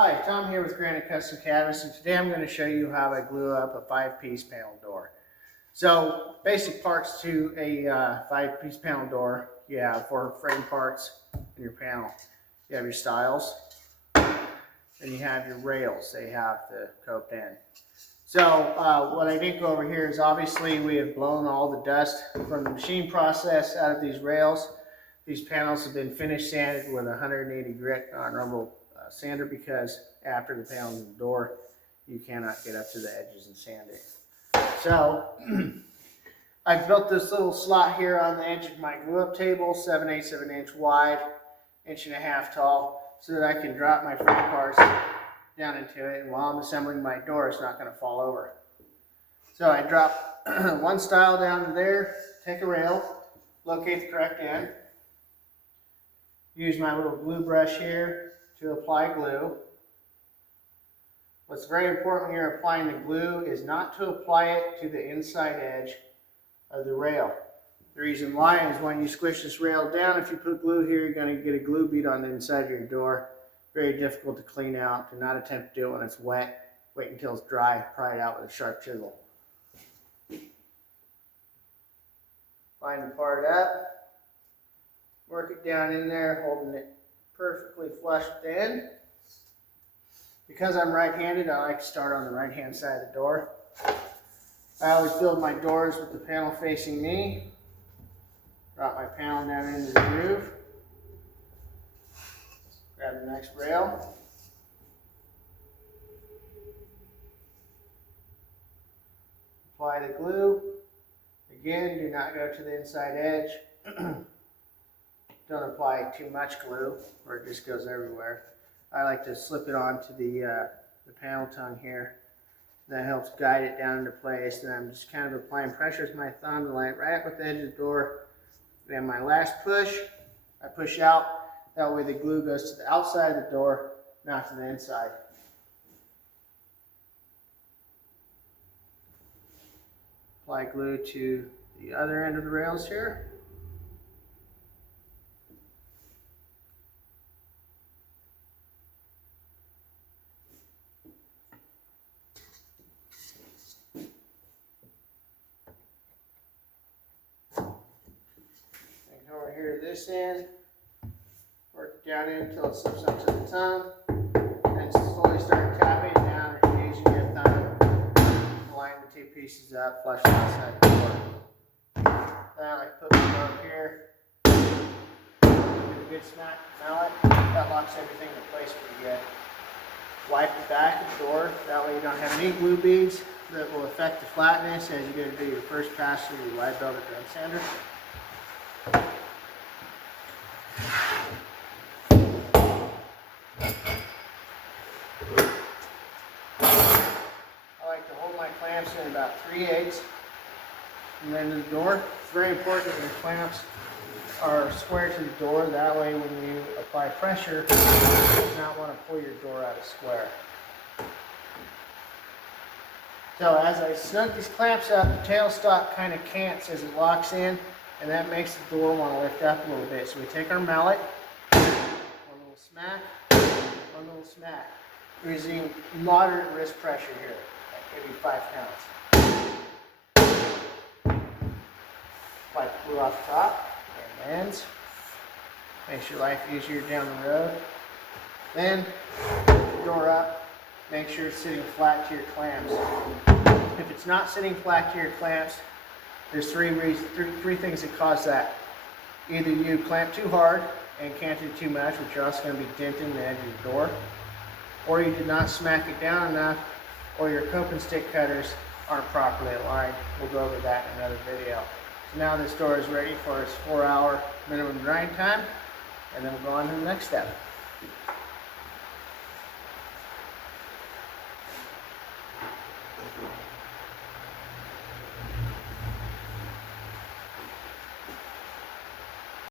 Hi, Tom here with Granite Custom Cabinets, and today I'm going to show you how I glue up a 5-piece panel door. So, basic parts to a 5-piece panel door. You have 4 frame parts in your panel. You have your stiles, and you have your rails. They have the coped in. So, what I didn't go over here is obviously we have blown all the dust from the machine process out of these rails. These panels have been finish sanded with 180 grit non-rumble sander, because after the panel in the door, you cannot get up to the edges and sand it. So I've built this little slot here on the edge of my glue up table, 7/8 of an inch wide, 1.5 inches tall, so that I can drop my frame parts down into it, and while I'm assembling my door, it's not going to fall over. So I drop one stile down to there, take a rail, locate the correct end, use my little glue brush here to apply glue. What's very important when you're applying the glue is not to apply it to the inside edge of the rail. The reason why is when you squish this rail down, if you put glue here, you're going to get a glue bead on the inside of your door. Very difficult to clean out. Do not attempt to do it when it's wet. Wait until it's dry. Pry it out with a sharp chisel. Line the part up. Work it down in there, holding it perfectly flush with the end. Because I'm right-handed, I like to start on the right-hand side of the door. I always build my doors with the panel facing me. Drop my panel down into the groove. Grab the next rail. Apply the glue. Again, do not go to the inside edge. Don't apply too much glue or it just goes everywhere. I like to slip it onto the panel tongue here. That helps guide it down into place. And I'm just kind of applying pressure with my thumb to line it right up with the edge of the door. And my last push, I push out. That way the glue goes to the outside of the door, not to the inside. Apply glue to the other end of the rails here. Over here to this end, work it down in until it slips onto the tongue, and slowly start tapping it down or using your thumb. Line the 2 pieces up, flush the outside of the door. Then I like to put the door up here, give it a good smack with the mallet. That locks everything in place pretty good. Wipe the back of the door, that way you don't have any glue beads that will affect the flatness as you go to do your first pass through your wide velvet drum sander. I like to hold my clamps in about 3/8 and then to the door. It's very important that your clamps are square to the door. That way when you apply pressure, you do not want to pull your door out of square. So as I snug these clamps up, the tailstock kind of cants as it locks in, and that makes the door want to lift up a little bit. So we take our mallet, one little smack, one little smack. We're using moderate wrist pressure here, like maybe 5 pounds. Apply glue off the top and the ends. Makes your life easier down the road. Then, the door up, make sure it's sitting flat to your clamps. If it's not sitting flat to your clamps, there's three things that cause that. Either you clamp too hard and cant it too much, which are also going to be denting the edge of the door, or you did not smack it down enough, or your cope and stick cutters aren't properly aligned. We'll go over that in another video. So now this door is ready for its 4-hour minimum drying time, and then we'll go on to the next step.